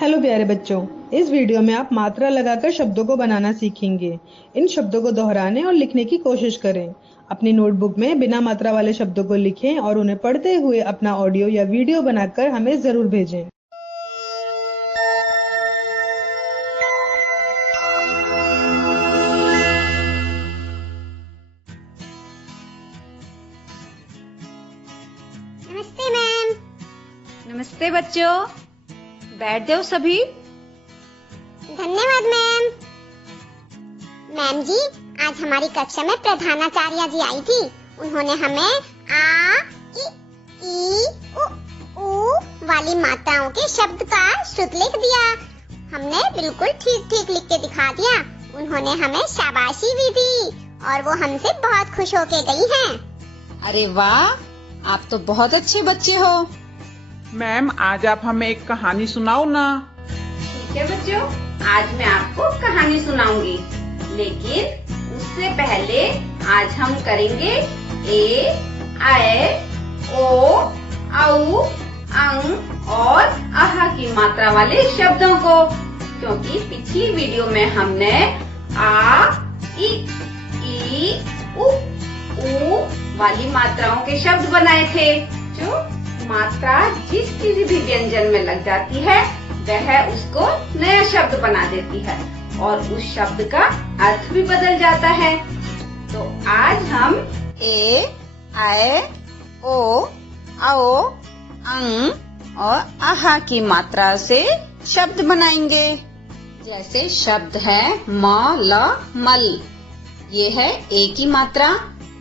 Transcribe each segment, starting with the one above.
Hello प्यारे बच्चों। इस वीडियो में आप मात्रा लगाकर शब्दों को बनाना सीखेंगे। इन शब्दों को दोहराने और लिखने की कोशिश करें। अपनी नोटबुक में बिना मात्रा वाले शब्दों को लिखें और उन्हें पढ़ते हुए अपना ऑडियो या वीडियो बनाकर हमें जरूर भेजें। नमस्ते मैम। नमस्ते बच्चों, बैठ जाओ सभी। धन्यवाद मैम। मैम जी, आज हमारी कक्षा में प्रधानाचार्य जी आई थी। उन्होंने हमें आ, ई, उ वाली मात्राओं के शब्द का श्रुत लिख दिया। हमने बिल्कुल ठीक ठीक लिख के दिखा दिया। उन्होंने हमें शाबाशी भी दी और वो हमसे बहुत खुश होके गई हैं। अरे वाह, आप तो बहुत अच्छे बच्चे हो। मैम, आज आप हमें एक कहानी सुनाओ ना। ठीक है बच्चों, आज मैं आपको कहानी सुनाऊंगी, लेकिन उससे पहले आज हम करेंगे ए, ऐ, ओ, औ, अं और आहा की मात्रा वाले शब्दों को, क्योंकि पिछली वीडियो में हमने आ, ई, उ वाली मात्राओं के शब्द बनाए थे। जो मात्रा जिस किसी भी व्यंजन में लग जाती है वह उसको नया शब्द बना देती है और उस शब्द का अर्थ भी बदल जाता है। तो आज हम ए, ऐ, ओ, औ, अं और आहा की मात्रा से शब्द बनाएंगे। जैसे शब्द है म, ल, मल। ये है ए की मात्रा।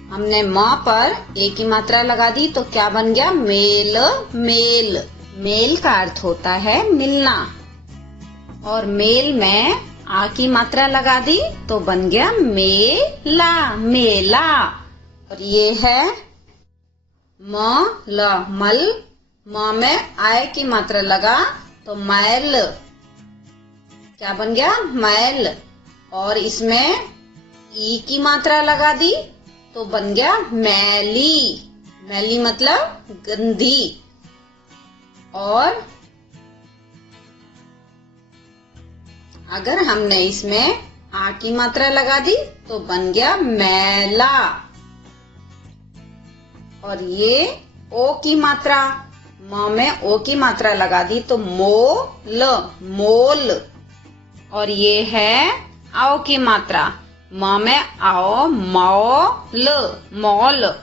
हमने म पर ए की मात्रा लगा दी तो क्या बन गया? Mail, mail. मेल का अर्थ होता है मिलना। और मेल में आ की मात्रा लगा दी तो बन गया मेला, मेला। और ये है म, ल, मल। म में आय की मात्रा लगा तो मैल। क्या बन गया? मैल। और इसमें ई की मात्रा लगा दी तो बन गया मैली। मैली मतलब गंदी। और अगर हमने इसमें आ की मात्रा लगा दी तो बन गया मैला। और ये ओ की मात्रा, म में ओ की मात्रा लगा दी तो मोल, मोल। और ये है आओ की मात्रा, म में आओ, मौल, मौल।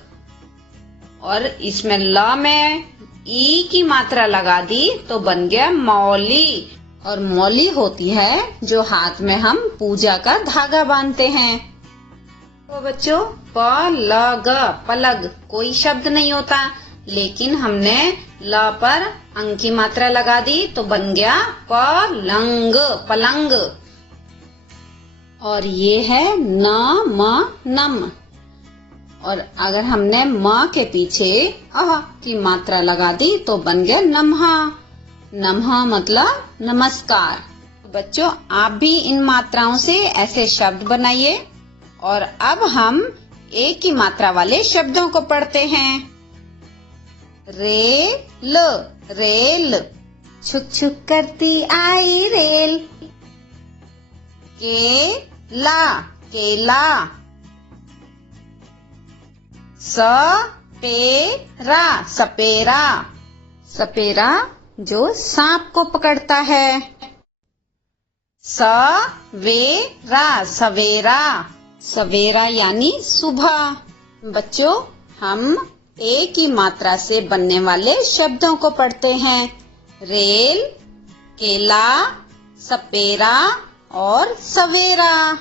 और इसमें ल में ई की मात्रा लगा दी तो बन गया मौली। और मौली होती है जो हाथ में हम पूजा का धागा बांधते हैं। तो बच्चों, प, ल, ग, पलग कोई शब्द नहीं होता, लेकिन हमने ल पर अंग की मात्रा लगा दी तो बन गया पलंग, पलंग। और ये है न, म, नम। और अगर हमने म के पीछे अह की मात्रा लगा दी तो बन गया नमहा। नमहा मतलब नमस्कार। बच्चों, आप भी इन मात्राओं से ऐसे शब्द बनाइए। और अब हम ए की मात्रा वाले शब्दों को पढ़ते हैं। Rail, rail. छुक छुक करती आई रेल। केला, केला। सपेरा, सपेरा। सपेरा जो सांप को पकड़ता है। सवेरा, सवेरा। सवेरा यानी सुबह। बच्चों, हम ए की मात्रा से बनने वाले शब्दों को पढ़ते हैं। रेल, केला, सपेरा और सवेरा।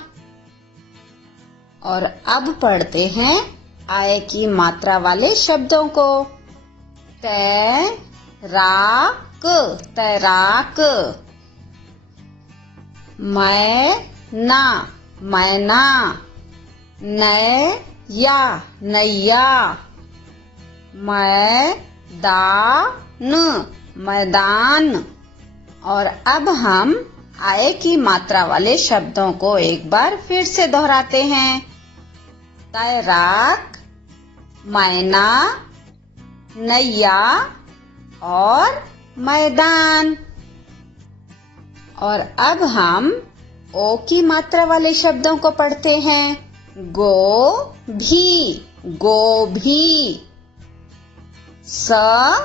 और अब पढ़ते हैं आय की मात्रा वाले शब्दों को। तैराक, तैराक। मैना, मैना। नैया, नैया। मैदान, मैदान। और अब हम आय की मात्रा वाले शब्दों को एक बार फिर से दोहराते हैं। तैराक, मैना, नैया और मैदान। और अब हम ओ की मात्रा वाले शब्दों को पढ़ते हैं। गोभी, समोसा,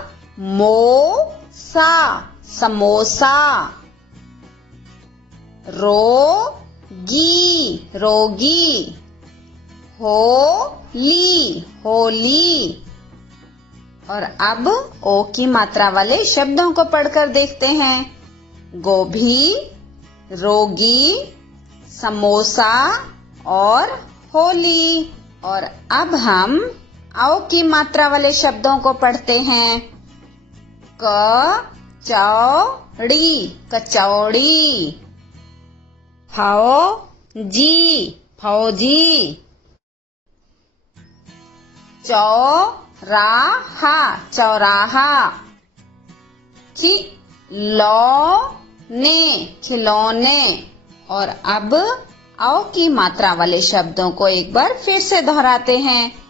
समोसा। रोगी, होली। और अब ओ की मात्रा वाले शब्दों को पढ़कर देखते हैं। गोभी, रोगी, समोसा और होली। और अब हम औ की मात्रा वाले शब्दों को पढ़ते हैं। कचौड़ी, फौजी, चौराहा, खिलौने। और अब औ की मात्रा वाले शब्दों को एक बार फिर से दोहराते हैं।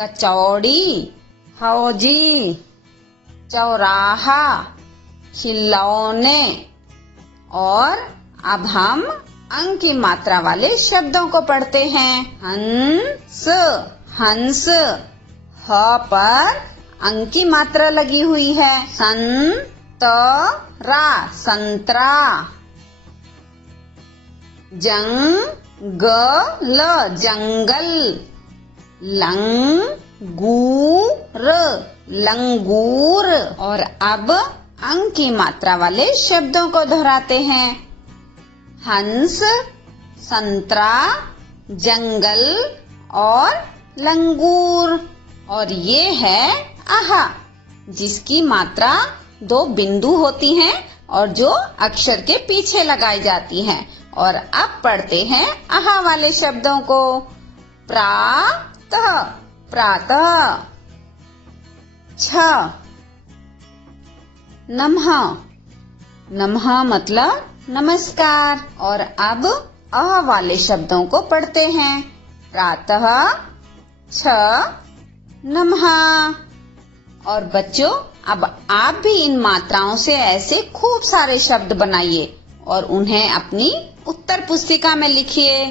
कचौड़ी, फौजी, चौराहा, खिलौने। और अब हम अंग की मात्रा वाले शब्दों को पढ़ते हैं। हंस, ह पर अंग की मात्रा लगी हुई है। संतरा। जंगल। लंगूर। और अब अंग की मात्रा वाले शब्दों को दोहराते हैं। हंस, संतरा, जंगल और लंगूर। और ये है आहा, जिसकी मात्रा 2 बिंदु होती हैं और जो अक्षर के पीछे लगाई जाती हैं। और अब पढ़ते हैं आहा वाले शब्दों को। प्रातः, नमः मतलब नमस्कार। और अब अ वाले शब्दों को पढ़ते हैं। प्रातः, नमः। और बच्चों, अब आप भी इन मात्राओं से ऐसे खूब सारे शब्द बनाइए और उन्हें अपनी उत्तर पुस्तिका में लिखिए।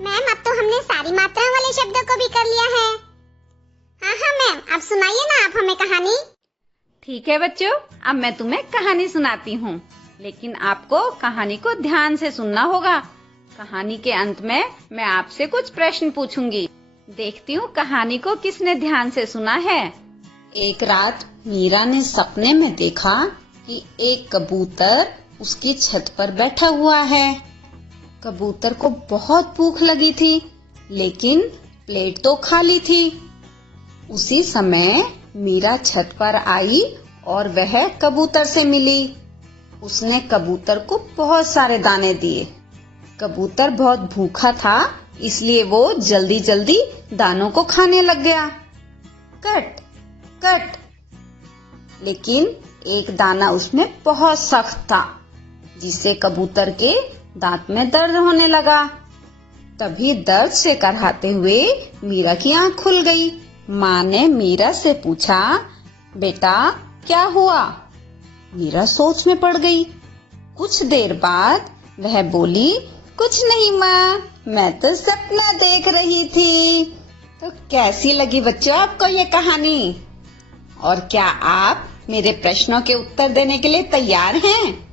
मैम, अब तो हमने सारी मात्राओं वाले शब्दों को भी कर लिया है। हाँ मैम, अब सुनाइए ना आप हमें कहानी। ठीक है बच्चों, अब मैं तुम्हें कहानी सुनाती हूँ, लेकिन आपको कहानी को ध्यान से सुनना होगा। कहानी के अंत में मैं आपसे कुछ प्रश्न पूछूंगी। देखती हूँ कहानी को किसने ध्यान से सुना है। एक रात मीरा ने सपने में देखा कि एक कबूतर उसकी छत पर बैठा हुआ है। कबूतर को बहुत भूख लगी थी, लेकिन प्लेट तो खाली थी। उसी समय मीरा छत पर आई और वह कबूतर से मिली। उसने कबूतर को बहुत सारे दाने दिए। कबूतर बहुत भूखा था, इसलिए वो जल्दी जल्दी दानों को खाने लग गया। Cut cut. लेकिन एक दाना उसमें बहुत सख्त था, जिससे कबूतर के दांत में दर्द होने लगा। तभी दर्द से कराहते हुए मीरा की आंख खुल गई। माँ ने मीरा से पूछा, बेटा क्या हुआ? मीरा सोच में पड़ गई। कुछ देर बाद वह बोली, कुछ नहीं माँ, मैं तो सपना देख रही थी। तो कैसी लगी बच्चों आपको ये कहानी? और क्या आप मेरे प्रश्नों के उत्तर देने के लिए तैयार हैं?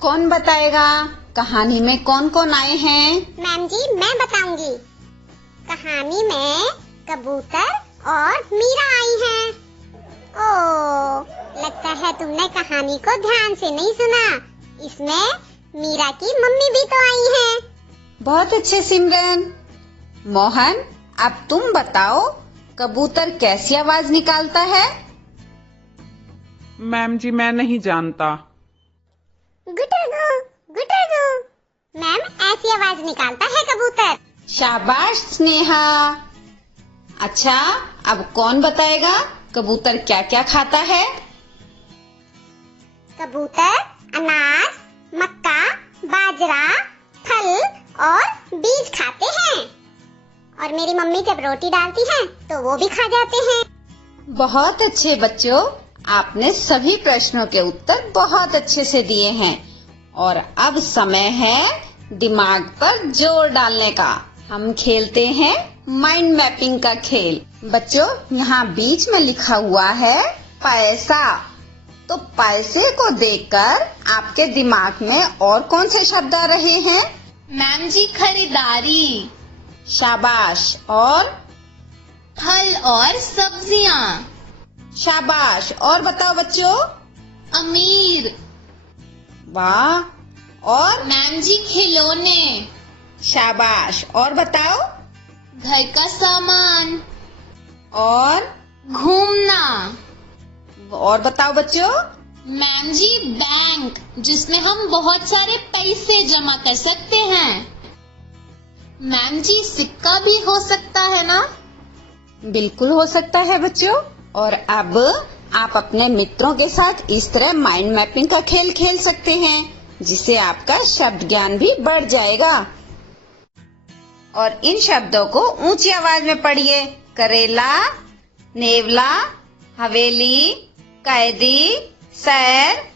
कौन बताएगा कहानी में कौन कौन आए हैं? मैम जी, मैं बताऊंगी। कहानी में कबूतर और मीरा आई हैं। ओ, लगता है तुमने कहानी को ध्यान से नहीं सुना। इसमें मीरा की मम्मी भी तो आई हैं। बहुत अच्छे सिमरन। मोहन, अब तुम बताओ कबूतर कैसी आवाज निकालता है? मैम जी, मैं नहीं जानता। गुटरगू, गुटरगू। मैम, ऐसी आवाज निकालता है कबूतर। शाबाश स्नेहा। अच्छा, अब कौन बताएगा कबूतर क्या क्या खाता है? कबूतर अनाज, मक्का, बाजरा, फल और बीज खाते हैं। और मेरी मम्मी जब रोटी डालती है तो वो भी खा जाते हैं। बहुत अच्छे बच्चों, आपने सभी प्रश्नों के उत्तर बहुत अच्छे से दिए हैं और अब समय है दिमाग पर जोर डालने का। हम खेलते हैं माइंड मैपिंग का खेल। बच्चों, यहाँ बीच में लिखा हुआ है पैसा। तो पैसे को देखकर आपके दिमाग में और कौन से शब्द आ रहे हैं? मैम जी, खरीदारी। शाबाश। और फल और सब्जियाँ। शाबाश। और बताओ बच्चों। अमीर। वाह। और मैम जी, खिलौने। शाबाश। और बताओ। घर का सामान। और घूमना। और बताओ बच्चों। मैम जी, बैंक, जिसमें हम बहुत सारे पैसे जमा कर सकते हैं। मैम जी, सिक्का भी हो सकता है ना? बिल्कुल हो सकता है बच्चों। और अब आप अपने मित्रों के साथ इस तरह माइंड मैपिंग का खेल खेल सकते हैं, जिससे आपका शब्द ज्ञान भी बढ़ जाएगा। और इन शब्दों को ऊंची आवाज में पढ़िए। करेला, नेवला, हवेली, कैदी, सैर,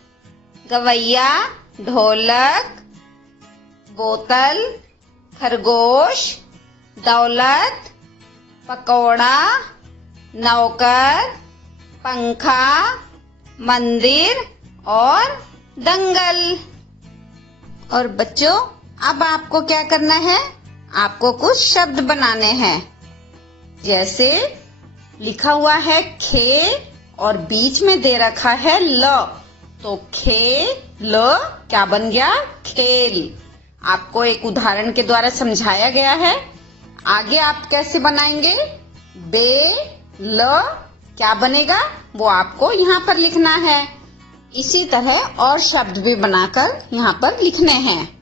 गवैया, ढोलक, बोतल, खरगोश, दौलत, पकौड़ा, नौकर, पंखा, मंदिर और दंगल। और बच्चों, अब आपको क्या करना है? आपको कुछ शब्द बनाने हैं। जैसे लिखा हुआ है खे और बीच में दे रखा है ल, तो खेल क्या बन गया? खेल। आपको एक उदाहरण के द्वारा समझाया गया है। आगे आप कैसे बनाएंगे? बेल क्या बनेगा, वो आपको यहाँ पर लिखना है। इसी तरह और शब्द भी बनाकर यहाँ पर लिखने हैं।